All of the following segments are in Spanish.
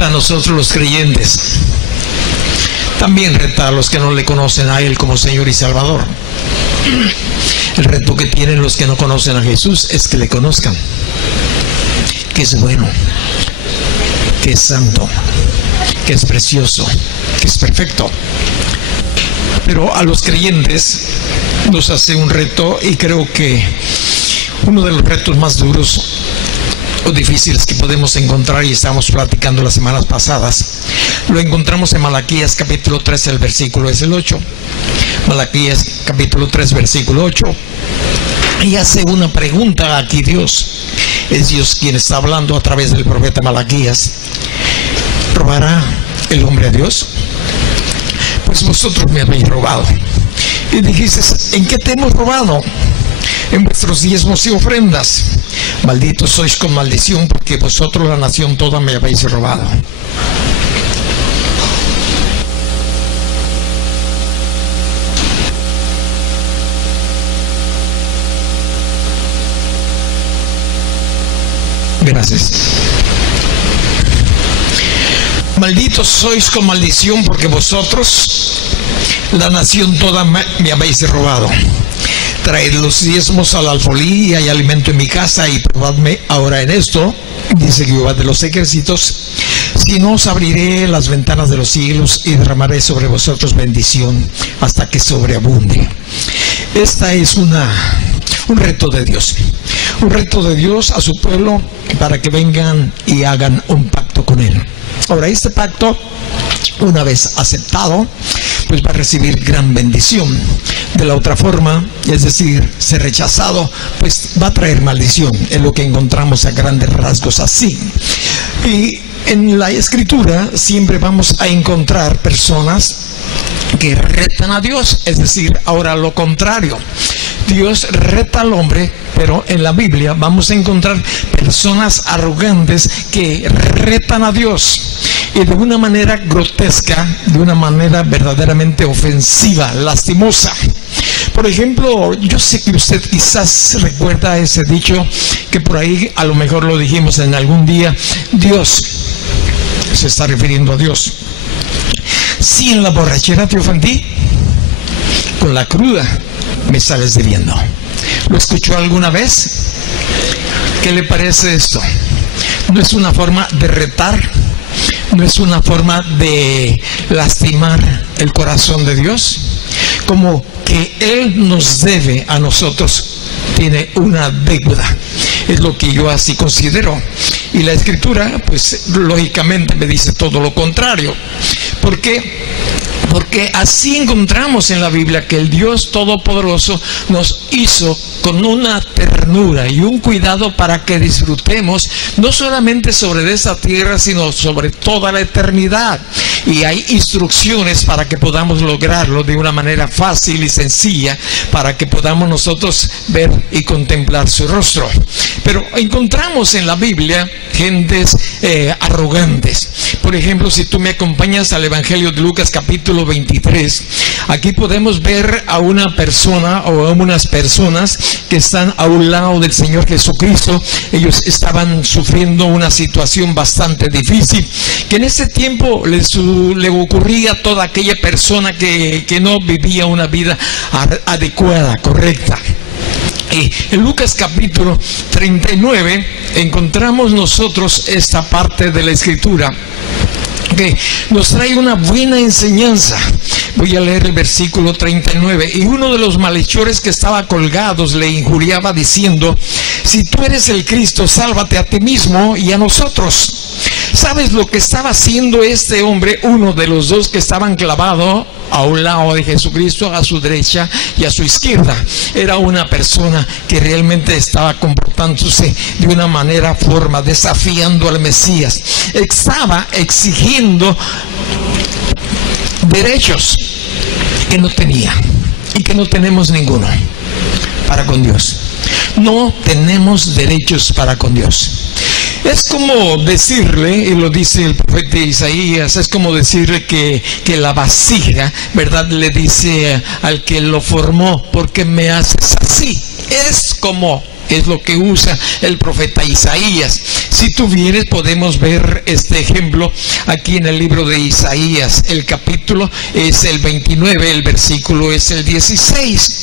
reta a nosotros los creyentes. También reta a los que no le conocen a Él como Señor y Salvador. El reto que tienen los que no conocen a Jesús es que le conozcan, que es bueno, que es santo, que es precioso, que es perfecto. Pero a los creyentes nos hace un reto, y creo que uno de los retos más duros o difíciles que podemos encontrar, y estamos platicando las semanas pasadas, lo encontramos en Malaquías capítulo 3, el versículo es el 8. Malaquías capítulo 3, versículo 8. Y hace una pregunta aquí Dios. Es Dios quien está hablando a través del profeta Malaquías. ¿Robará el hombre a Dios? Pues vosotros me habéis robado. Y dijiste, ¿en qué te hemos robado? En vuestros diezmos y ofrendas. Malditos sois con maldición, porque vosotros, la nación toda, me habéis robado. Gracias. Malditos sois con maldición, porque vosotros, la nación toda, me habéis robado. Traed los diezmos al alfolí, y hay alimento en mi casa, y probadme ahora en esto, dice Jehová de los ejércitos, si no os abriré las ventanas de los cielos y derramaré sobre vosotros bendición hasta que sobreabunde. Esta es un reto de Dios. Un reto de Dios a su pueblo para que vengan y hagan un pacto con Él. Ahora, este pacto, una vez aceptado, pues va a recibir gran bendición. De la otra forma, es decir, ser rechazado, pues va a traer maldición. Es lo que encontramos a grandes rasgos así. Y en la Escritura siempre vamos a encontrar personas que retan a Dios, es decir, ahora lo contrario. Dios reta al hombre, pero en la Biblia vamos a encontrar personas arrogantes que retan a Dios, y de una manera grotesca, de una manera verdaderamente ofensiva, lastimosa. Por ejemplo, yo sé que usted quizás recuerda ese dicho que por ahí a lo mejor lo dijimos en algún día. Dios, se está refiriendo a Dios, si en la borrachera te ofendí, con la cruda me sales debiendo. ¿Lo escuchó alguna vez? ¿Qué le parece esto? ¿No es una forma de retar? ¿No es una forma de lastimar el corazón de Dios? Como que Él nos debe a nosotros, tiene una deuda. Es lo que yo así considero. Y la Escritura, pues lógicamente me dice todo lo contrario. ¿Por qué? Porque así encontramos en la Biblia que el Dios Todopoderoso nos hizo con una ternura y un cuidado para que disfrutemos no solamente sobre esa tierra, sino sobre toda la eternidad. Y hay instrucciones para que podamos lograrlo de una manera fácil y sencilla, para que podamos nosotros ver y contemplar su rostro. Pero encontramos en la Biblia gentes arrogantes. Por ejemplo, si tú me acompañas al Evangelio de Lucas capítulo 23, aquí podemos ver a una persona o a unas personas que están a un lado del Señor Jesucristo. Ellos estaban sufriendo una situación bastante difícil, que en ese tiempo le ocurría a toda aquella persona que no vivía una vida adecuada, correcta. Y en Lucas capítulo 39 encontramos nosotros esta parte de la Escritura que nos trae una buena enseñanza. Voy a leer el versículo 39. Y uno de los malhechores que estaba colgados le injuriaba diciendo: si tú eres el Cristo, sálvate a ti mismo y a nosotros. ¿Sabes lo que estaba haciendo este hombre? Uno de los dos que estaban clavados a un lado de Jesucristo, a su derecha y a su izquierda, era una persona que realmente estaba comportándose de una forma desafiando al Mesías. Estaba exigiendo derechos que no tenía y que no tenemos ninguno para con Dios. No tenemos derechos para con Dios. Es como decirle, y lo dice el profeta Isaías, es como decirle que la vasija, ¿verdad?, le dice al que lo formó: ¿por qué me haces así? Es como Es lo que usa el profeta Isaías. Si tú vienes, podemos ver este ejemplo aquí en el libro de Isaías. El capítulo es el 29, el versículo es el 16.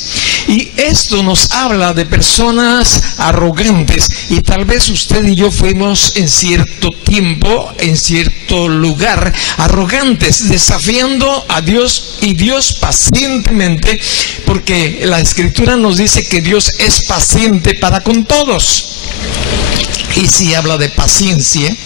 Y esto nos habla de personas arrogantes. Y tal vez usted y yo fuimos en cierto tiempo, en cierto lugar, arrogantes, desafiando a Dios, y Dios pacientemente, porque la Escritura nos dice que Dios es paciente para con todos. Y si habla de paciencia,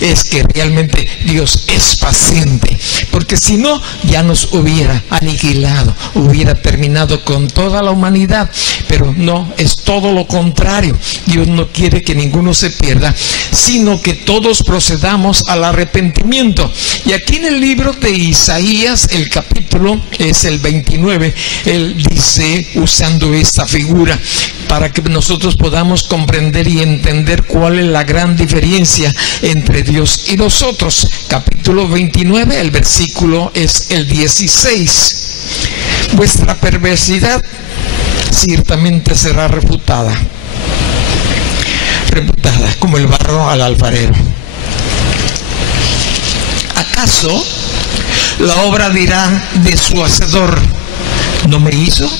es que realmente Dios es paciente, porque si no, ya nos hubiera aniquilado, hubiera terminado con toda la humanidad. Pero no, es todo lo contrario. Dios no quiere que ninguno se pierda, sino que todos procedamos al arrepentimiento. Y aquí en el libro de Isaías, el capítulo es el 29, él dice, usando esta figura, para que nosotros podamos comprender y entender cuál es la gran diferencia entre Dios y nosotros. Capítulo 29, el versículo es el 16. Vuestra perversidad ciertamente será refutada como el barro al alfarero. ¿Acaso la obra dirá de su hacedor, no me hizo?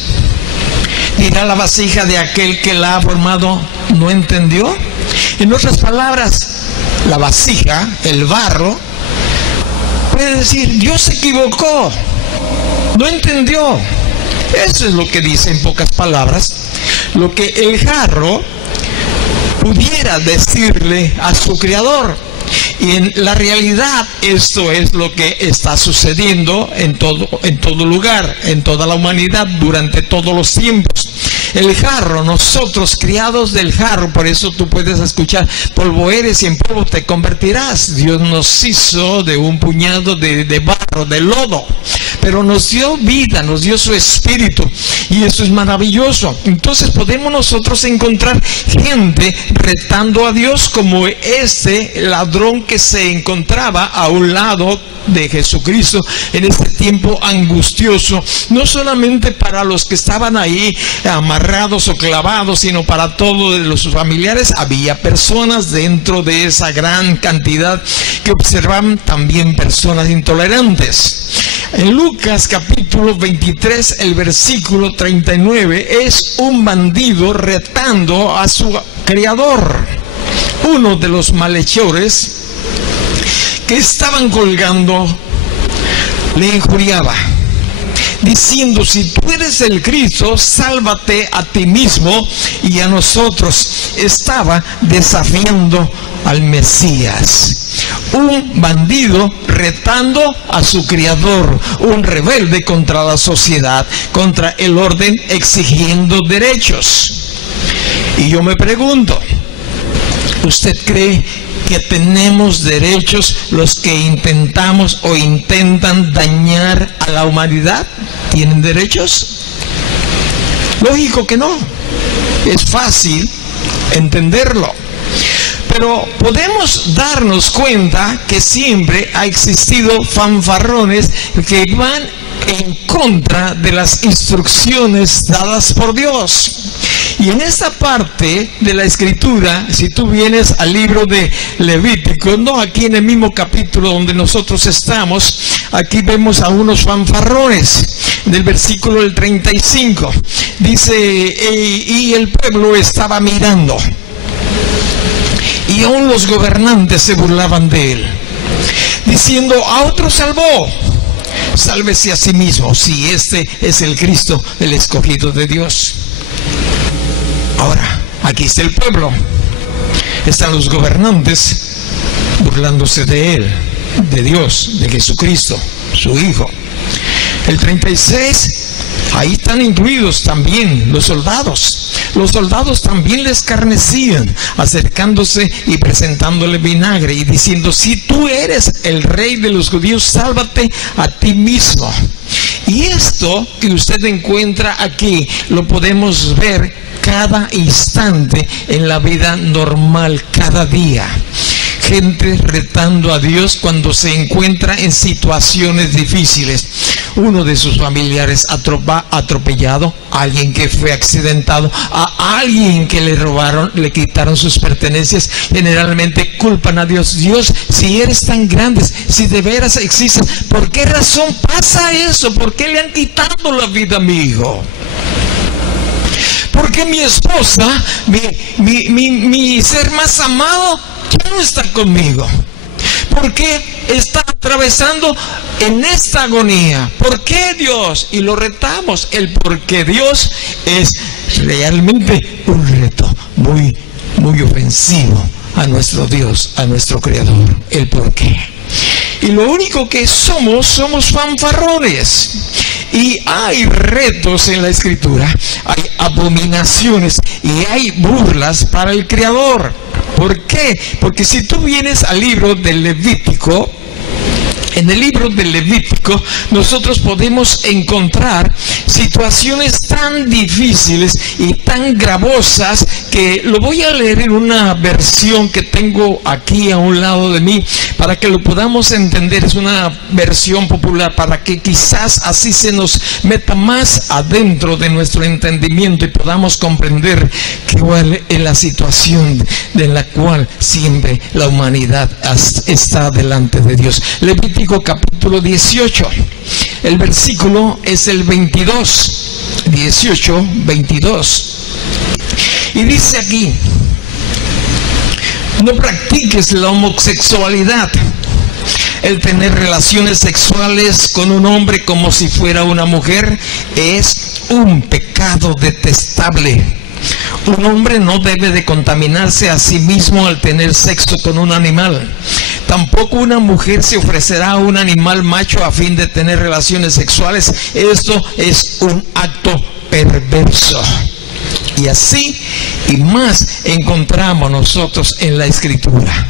¿Dirá la vasija de aquel que la ha formado, no entendió? En otras palabras, la vasija, el barro, puede decir, Dios se equivocó, no entendió. Eso es lo que dice en pocas palabras, lo que el jarro pudiera decirle a su creador. Y en la realidad esto es lo que está sucediendo en todo lugar, en toda la humanidad, durante todos los tiempos. El jarro, nosotros criados del jarro, por eso tú puedes escuchar, polvo eres y en polvo te convertirás. Dios nos hizo de un puñado de barro, de lodo, pero nos dio vida, nos dio su espíritu, y eso es maravilloso. Entonces podemos nosotros encontrar gente retando a Dios, como este ladrón que se encontraba a un lado de Jesucristo en este tiempo angustioso, no solamente para los que estaban ahí amarrados o clavados, sino para todos los familiares. Había personas dentro de esa gran cantidad que observaban también personas intolerantes. En Lucas capítulo 23, el versículo 39, es un bandido retando a su creador. Uno de los malhechores que estaban colgando le injuriaba, diciendo, si tú eres el Cristo, sálvate a ti mismo y a nosotros. Estaba desafiando al Mesías. Un bandido retando a su creador, un rebelde contra la sociedad, contra el orden, exigiendo derechos. Y yo me pregunto, ¿usted cree que tenemos derechos los que intentamos o intentan dañar a la humanidad? ¿Tienen derechos? Lógico que no. Es fácil entenderlo. Pero podemos darnos cuenta que siempre ha existido fanfarrones que van en contra de las instrucciones dadas por Dios. Y en esta parte de la Escritura, si tú vienes al libro de Levítico, no aquí en el mismo capítulo donde nosotros estamos, aquí vemos a unos fanfarrones. Del versículo del 35 dice, y el pueblo estaba mirando, y aún los gobernantes se burlaban de él, diciendo, a otro salvó, sálvese a sí mismo, si este es el Cristo, el escogido de Dios. Ahora, aquí está el pueblo, están los gobernantes burlándose de él, de Dios, de Jesucristo, su Hijo. El 36, ahí están incluidos también los soldados. Los soldados también le escarnecían, acercándose y presentándole vinagre y diciendo, si tú eres el rey de los judíos, sálvate a ti mismo. Y esto que usted encuentra aquí, lo podemos ver cada instante en la vida normal, cada día. gente retando a Dios cuando se encuentra en situaciones difíciles. Uno de sus familiares atropellado, alguien que fue accidentado, a alguien que le robaron, le quitaron sus pertenencias. Generalmente culpan a Dios. Dios, si eres tan grande, si de veras existes, ¿por qué razón pasa eso? ¿Por qué le han quitado la vida a mi hijo? ¿Por qué mi esposa, mi ser más amado, ya no está conmigo? ¿Por qué está atravesando en esta agonía? ¿Por qué Dios? Y lo retamos. El por qué Dios es realmente un reto muy, muy ofensivo a nuestro Dios, a nuestro Creador. El por qué. Y lo único que somos fanfarrones. Y hay retos en la Escritura, hay abominaciones y hay burlas para el Creador. ¿Por qué? Porque si tú vienes al libro del Levítico, en el libro del Levítico nosotros podemos encontrar situaciones tan difíciles y tan gravosas que lo voy a leer en una versión que tengo aquí a un lado de mí para que lo podamos entender. Es una versión popular para que quizás así se nos meta más adentro de nuestro entendimiento y podamos comprender cuál es la situación de la cual siempre la humanidad está delante de Dios. Levítico capítulo 18, el versículo es el 22, 18, 22, y dice aquí: no practiques la homosexualidad. El tener relaciones sexuales con un hombre como si fuera una mujer es un pecado detestable. Un hombre no debe de contaminarse a sí mismo al tener sexo con un animal. Tampoco una mujer se ofrecerá a un animal macho a fin de tener relaciones sexuales. Esto es un acto perverso. Y así y más encontramos nosotros en la Escritura.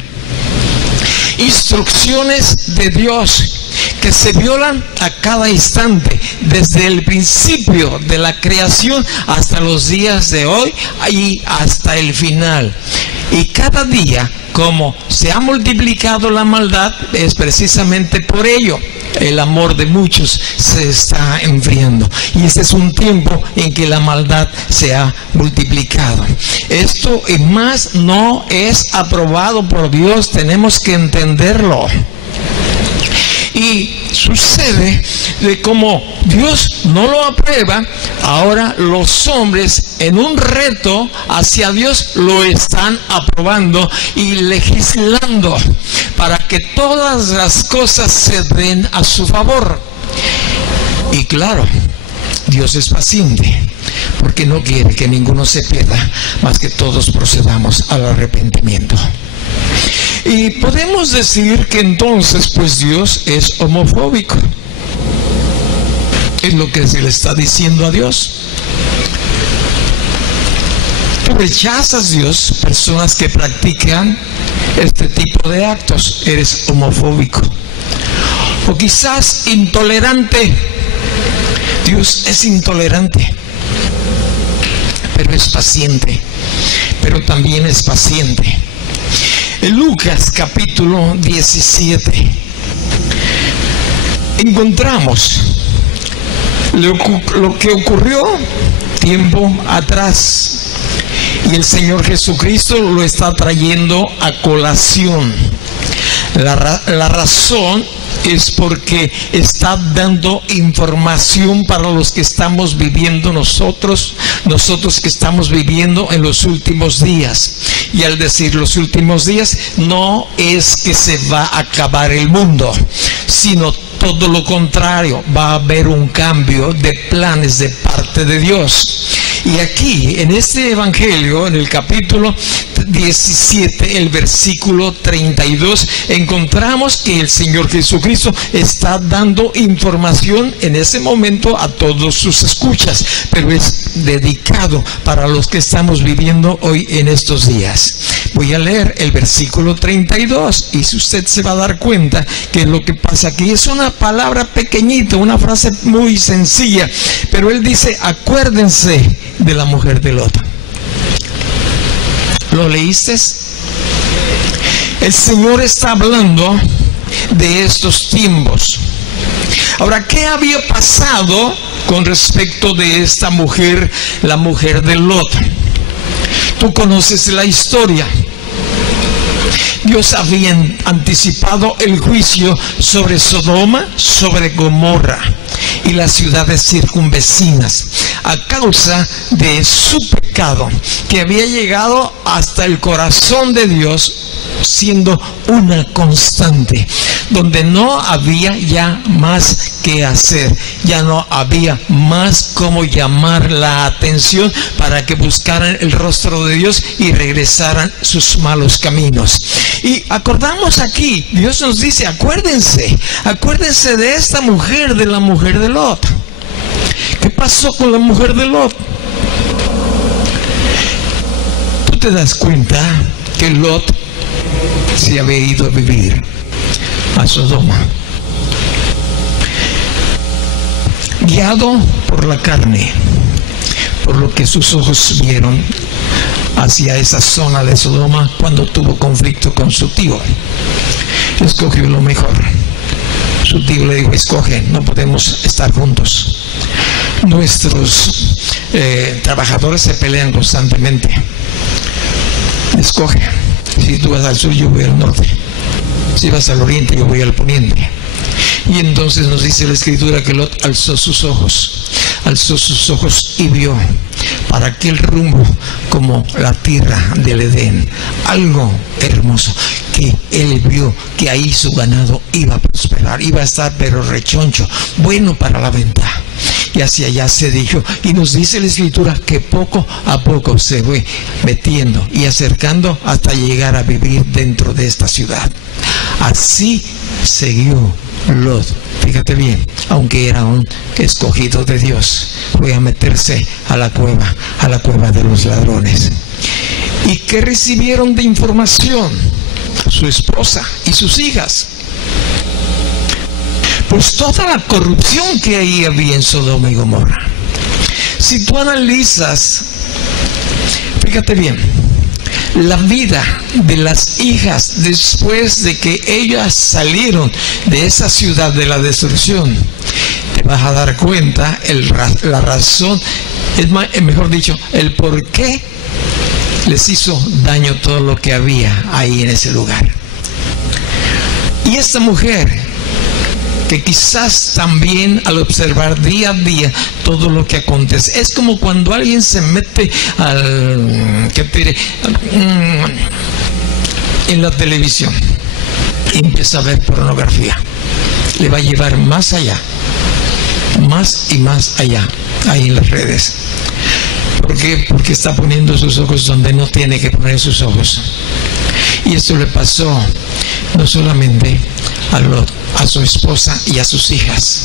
Instrucciones de Dios que se violan a cada instante, desde el principio de la creación hasta los días de hoy y hasta el final. Y cada día, como se ha multiplicado la maldad, es precisamente por ello. El amor de muchos se está enfriando. Y este es un tiempo en que la maldad se ha multiplicado. Esto y más no es aprobado por Dios. Tenemos que entenderlo. Y sucede de como Dios no lo aprueba, ahora los hombres en un reto hacia Dios lo están aprobando y legislando para que todas las cosas se den a su favor. Y claro, Dios es paciente porque no quiere que ninguno se pierda, más que todos procedamos al arrepentimiento. Y podemos decir que entonces pues Dios es homofóbico. Es lo que se le está diciendo a Dios. Tú rechazas a Dios, personas que practican este tipo de actos. Eres homofóbico. O quizás intolerante. Dios es intolerante, pero es paciente. Pero también es paciente. En Lucas capítulo 17 encontramos lo que ocurrió tiempo atrás y el Señor Jesucristo lo está trayendo a colación. La razón es porque está dando información para los que estamos viviendo nosotros que estamos viviendo en los últimos días. Y al decir los últimos días, no es que se va a acabar el mundo, sino todo lo contrario, va a haber un cambio de planes de parte de Dios. Y aquí, en este evangelio, en el capítulo 17, el versículo 32, encontramos que el Señor Jesucristo está dando información en ese momento a todos sus escuchas, pero es dedicado para los que estamos viviendo hoy en estos días. Voy a leer el versículo 32 y si usted se va a dar cuenta que lo que pasa aquí es una palabra pequeñita, una frase muy sencilla, pero él dice: acuérdense de la mujer de Lot. ¿Lo leíste? El Señor está hablando de estos tiempos. Ahora, ¿qué había pasado con respecto de esta mujer, la mujer de Lot? Tú conoces la historia. Dios había anticipado el juicio sobre Sodoma, sobre Gomorra y las ciudades circunvecinas a causa de su pecado que había llegado hasta el corazón de Dios, siendo una constante, donde no había ya más que hacer, ya no había más cómo llamar la atención para que buscaran el rostro de Dios y regresaran sus malos caminos. Y acordamos aquí, Dios nos dice, acuérdense de esta mujer, de la mujer de Lot. ¿Qué pasó con la mujer de Lot? Tú te das cuenta que Lot se había ido a vivir a Sodoma, guiado por la carne, por lo que sus ojos vieron hacia esa zona de Sodoma cuando tuvo conflicto con su tío. Escogió lo mejor. Su tío le dijo, escoge, no podemos estar juntos. Nuestros trabajadores se pelean constantemente. Escoge. Si tú vas al sur, yo voy al norte. Si vas al oriente, yo voy al poniente. Y entonces nos dice la Escritura que Lot alzó sus ojos y vio para aquel rumbo como la tierra del Edén, algo hermoso, que él vio que ahí su ganado iba a prosperar, iba a estar pero rechoncho, bueno para la venta. Y hacia allá se dirigió, y nos dice la Escritura que poco a poco se fue metiendo y acercando hasta llegar a vivir dentro de esta ciudad. Así siguió Lot, fíjate bien, aunque era un escogido de Dios, fue a meterse a la cueva de los ladrones. ¿Y qué recibieron de información? Su esposa y sus hijas. Pues toda la corrupción que ahí había en Sodoma y Gomorra. Si tú analizas, fíjate bien, la vida de las hijas después de que ellas salieron de esa ciudad de la destrucción, te vas a dar cuenta la razón, mejor dicho, el por qué les hizo daño todo lo que había ahí en ese lugar. Y esta mujer, que quizás también al observar día a día todo lo que acontece, es como cuando alguien se mete en la televisión y empieza a ver pornografía. Le va a llevar más allá, más y más allá, ahí en las redes. ¿Por qué? Porque está poniendo sus ojos donde no tiene que poner sus ojos. Y esto le pasó no solamente a Lot, a su esposa y a sus hijas,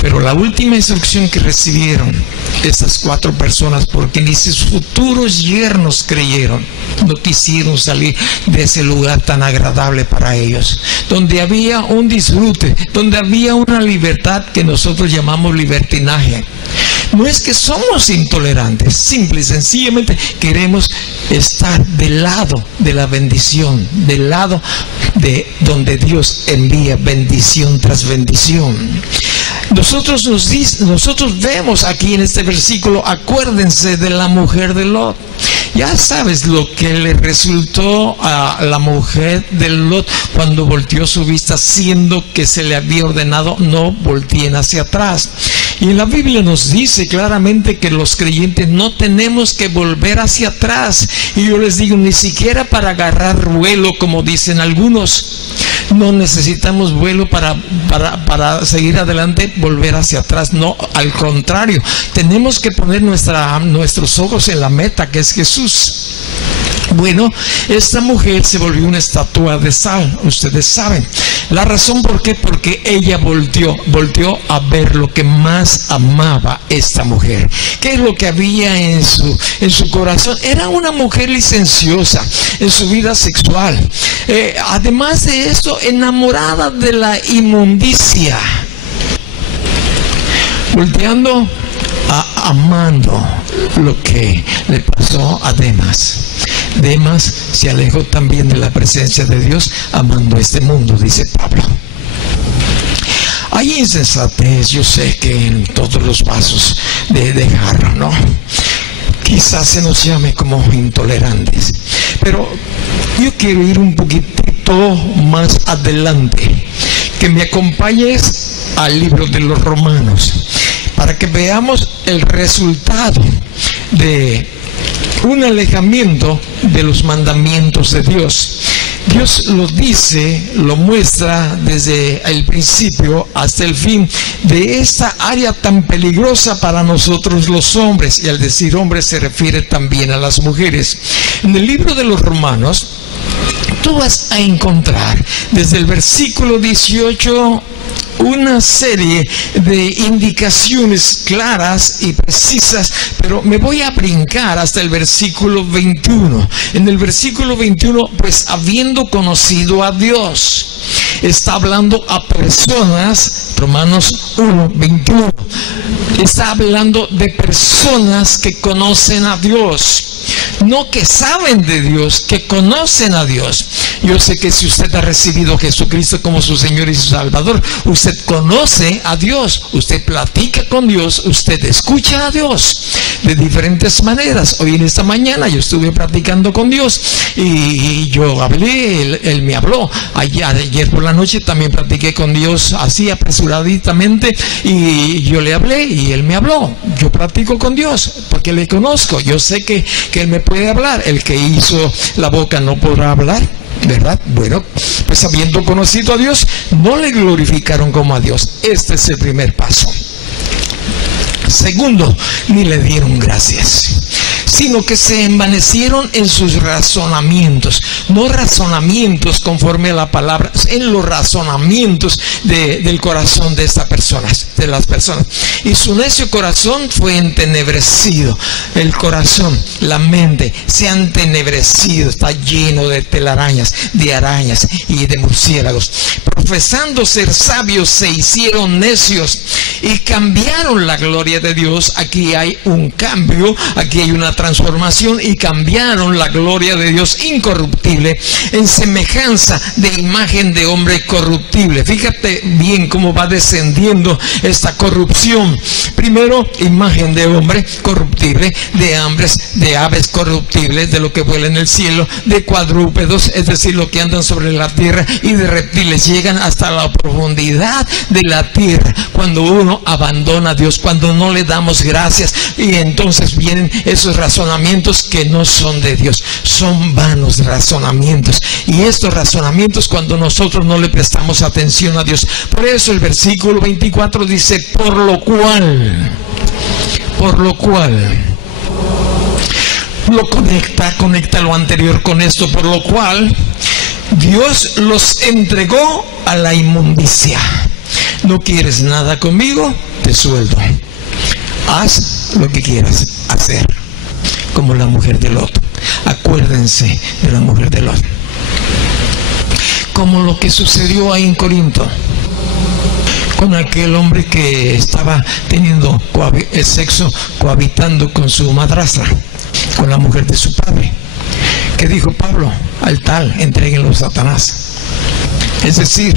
pero la última instrucción que recibieron estas 4 personas, porque ni sus futuros yernos creyeron, no quisieron salir de ese lugar tan agradable para ellos, donde había un disfrute, donde había una libertad que nosotros llamamos libertinaje. No es que somos intolerantes, simple y sencillamente queremos estar del lado de la bendición, del lado de donde Dios envía bendición tras bendición. Nosotros vemos aquí en este versículo, acuérdense de la mujer de Lot. Ya sabes lo que le resultó a la mujer de Lot cuando volteó su vista, siendo que se le había ordenado no volteen hacia atrás. Y en la Biblia nos dice claramente que los creyentes no tenemos que volver hacia atrás. Y yo les digo, ni siquiera para agarrar vuelo, como dicen algunos. No necesitamos vuelo para seguir adelante, volver hacia atrás. No, al contrario, tenemos que poner nuestros ojos en la meta, que es Jesús. Bueno, esta mujer se volvió una estatua de sal, ustedes saben. La razón por qué, porque ella volteó a ver lo que más amaba esta mujer. ¿Qué es lo que había en su corazón? Era una mujer licenciosa en su vida sexual. Además de esto, enamorada de la inmundicia. Volteando amando lo que le pasó a Demas. Demas se alejó también de la presencia de Dios, amando este mundo, dice Pablo. Hay insensatez, yo sé que en todos los vasos de jarro, ¿no? Quizás se nos llame como intolerantes, pero yo quiero ir un poquitito más adelante, que me acompañes al libro de los Romanos, para que veamos el resultado de un alejamiento de los mandamientos de Dios. Dios lo dice, lo muestra desde el principio hasta el fin de esta área tan peligrosa para nosotros los hombres, y al decir hombres se refiere también a las mujeres. En el libro de los Romanos tú vas a encontrar desde el versículo 18 una serie de indicaciones claras y precisas, pero me voy a brincar hasta el versículo 21. En el versículo 21, pues habiendo conocido a Dios, está hablando a personas. Romanos 1, 21, está hablando de personas que conocen a Dios. No que saben de Dios, que conocen a Dios. Yo sé que si usted ha recibido a Jesucristo como su Señor y su Salvador, usted conoce a Dios, usted platica con Dios, usted escucha a Dios de diferentes maneras. Hoy en esta mañana yo estuve platicando con Dios y yo hablé, Él me habló. Ayer por la noche también platiqué con Dios así apresuradamente y yo le hablé y Él me habló. Yo platico con Dios porque le conozco, yo sé que Él me puede hablar. El que hizo la boca no podrá hablar, ¿verdad? Bueno, pues habiendo conocido a Dios, no le glorificaron como a Dios. Este es el primer paso. Segundo, ni le dieron gracias, sino que se envanecieron en sus razonamientos. No razonamientos conforme a la palabra, en los razonamientos del corazón de estas personas, de las personas. Y su necio corazón fue entenebrecido. El corazón, la mente, se ha entenebrecido, está lleno de telarañas, de arañas y de murciélagos. Profesando ser sabios, se hicieron necios y cambiaron la gloria de Dios. Aquí hay un cambio, aquí hay una transformación, y cambiaron la gloria de Dios incorruptible en semejanza de imagen de hombre corruptible. Fíjate bien cómo va descendiendo esta corrupción. Primero, imagen de hombre corruptible, de aves corruptibles, de lo que vuela en el cielo, de cuadrúpedos, es decir, lo que andan sobre la tierra, y de reptiles. Llegan hasta la profundidad de la tierra cuando uno abandona a Dios, cuando no le damos gracias, y entonces vienen esos razonamientos que no son de Dios, son vanos razonamientos. Y estos razonamientos, cuando nosotros no le prestamos atención a Dios. Por eso el versículo 24 dice, por lo cual lo conecta lo anterior con esto, por lo cual Dios los entregó a la inmundicia. No quieres nada conmigo, te sueldo. Haz lo que quieras hacer. Como la mujer de Lot. Acuérdense de la mujer de Lot. Como lo que sucedió ahí en Corinto, con aquel hombre que estaba teniendo el sexo, cohabitando con su madrastra, con la mujer de su padre. ¿Qué dijo Pablo? Al tal, entréguenlo a Satanás. Es decir,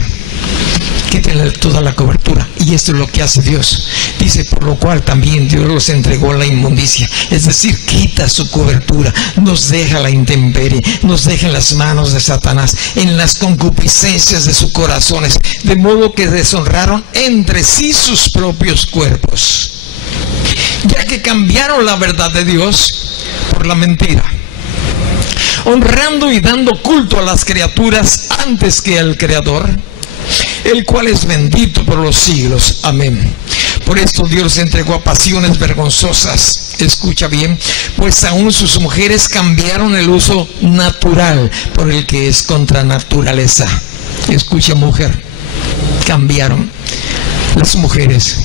quítenle toda la cobertura. Y esto es lo que hace Dios. Dice, por lo cual también Dios los entregó a la inmundicia. Es decir, quita su cobertura, nos deja la intemperie, nos deja en las manos de Satanás, en las concupiscencias de sus corazones, de modo que deshonraron entre sí sus propios cuerpos, ya que cambiaron la verdad de Dios por la mentira, honrando y dando culto a las criaturas antes que al Creador, el cual es bendito por los siglos. Amén. Por esto Dios se entregó a pasiones vergonzosas. Escucha bien, pues aún sus mujeres cambiaron el uso natural por el que es contra naturaleza. Escucha, mujer, cambiaron las mujeres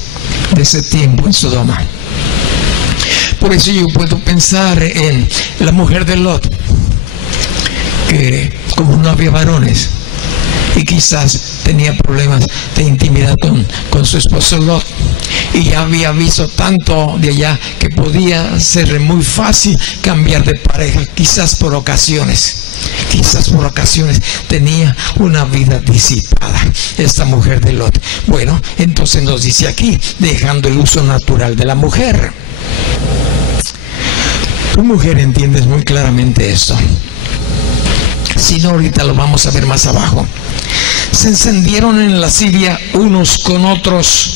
de ese tiempo en Sodoma. Por eso yo puedo pensar en la mujer de Lot, que como no había varones, y quizás tenía problemas de intimidad con su esposo Lot, y ya había visto tanto de allá que podía ser muy fácil cambiar de pareja, quizás por ocasiones tenía una vida disipada esta mujer de Lot. Bueno, entonces nos dice aquí, dejando el uso natural de la mujer. Tu mujer entiendes muy claramente esto. Si no, ahorita lo vamos a ver más abajo. Se encendieron en lascivia unos con otros,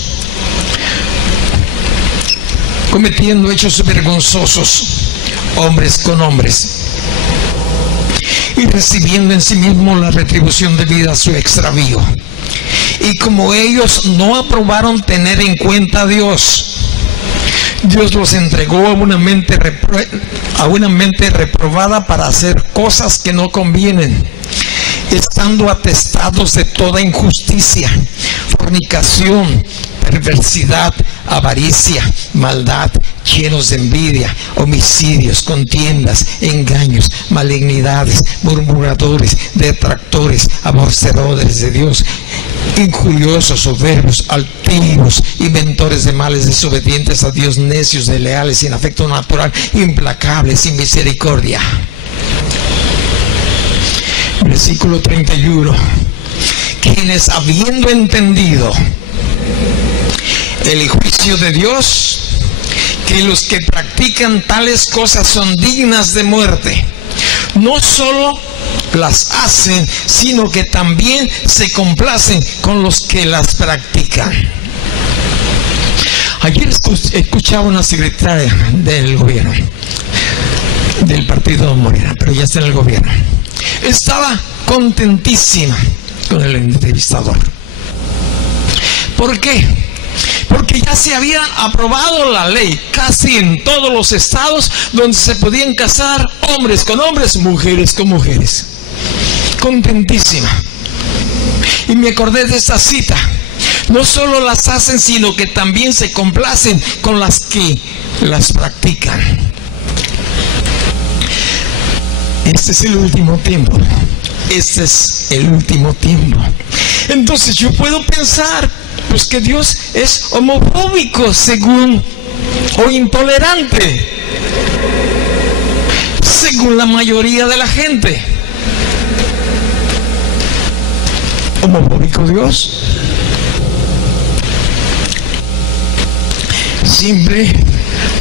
cometiendo hechos vergonzosos, hombres con hombres, y recibiendo en sí mismo la retribución debida a su extravío. Y como ellos no aprobaron tener en cuenta a Dios, Dios los entregó a una mente reprobada para hacer cosas que no convienen, estando atestados de toda injusticia, fornicación, perversidad, avaricia, maldad, llenos de envidia, homicidios, contiendas, engaños, malignidades, murmuradores, detractores, aborrecedores de Dios, injuriosos, soberbios, altivos, inventores de males, desobedientes a Dios, necios, desleales, sin afecto natural, implacables, sin misericordia. Versículo 31. Quienes, habiendo entendido el juicio de Dios, que los que practican tales cosas son dignas de muerte, no solo las hacen, sino que también se complacen con los que las practican. Ayer escuchaba una secretaria del gobierno, del partido Morena, pero ya está en el gobierno. Estaba contentísima con el entrevistador. ¿Por qué? Porque ya se había aprobado la ley casi en todos los estados donde se podían casar hombres con hombres, mujeres con mujeres. Contentísima. Y me acordé de esta cita. No solo las hacen, sino que también se complacen con las que las practican. Este es el último tiempo. Este es el último tiempo. Entonces yo puedo pensar, pues, que Dios es homofóbico según, o intolerante según la mayoría de la gente. ¿Homofóbico Dios? Siempre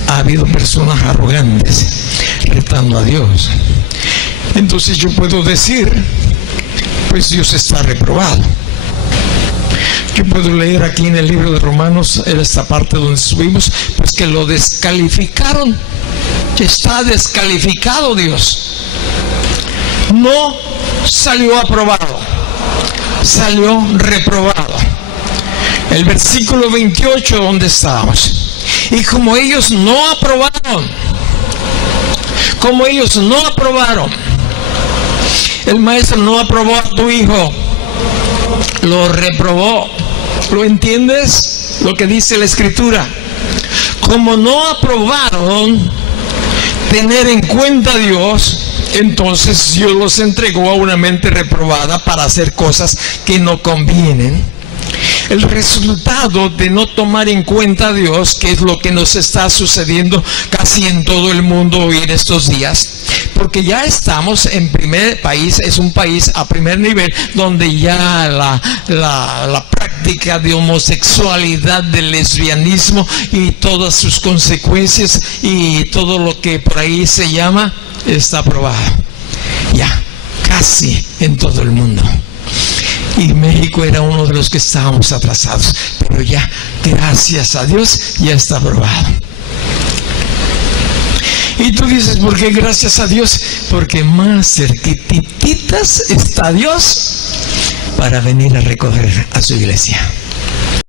ha habido personas arrogantes retando a Dios. Entonces yo puedo decir, pues Dios está reprobado. Yo puedo leer aquí en el libro de Romanos, en esta parte donde subimos, pues que lo descalificaron. Está descalificado Dios. No salió aprobado, salió reprobado. El versículo 28, donde estábamos. Y como ellos no aprobaron, el maestro no aprobó a tu hijo, lo reprobó. ¿Lo entiendes? Lo que dice la Escritura. Como no aprobaron tener en cuenta a Dios, entonces Dios los entregó a una mente reprobada para hacer cosas que no convienen. El resultado de no tomar en cuenta a Dios, que es lo que nos está sucediendo casi en todo el mundo hoy en estos días, porque ya estamos en primer país, es un país a primer nivel, donde ya la práctica de homosexualidad, del lesbianismo y todas sus consecuencias y todo lo que por ahí se llama, está aprobado. Ya, casi en todo el mundo. Y México era uno de los que estábamos atrasados, pero ya, gracias a Dios, ya está aprobado. Y tú dices, ¿por qué gracias a Dios? Porque más cerquititas está Dios para venir a recoger a su iglesia.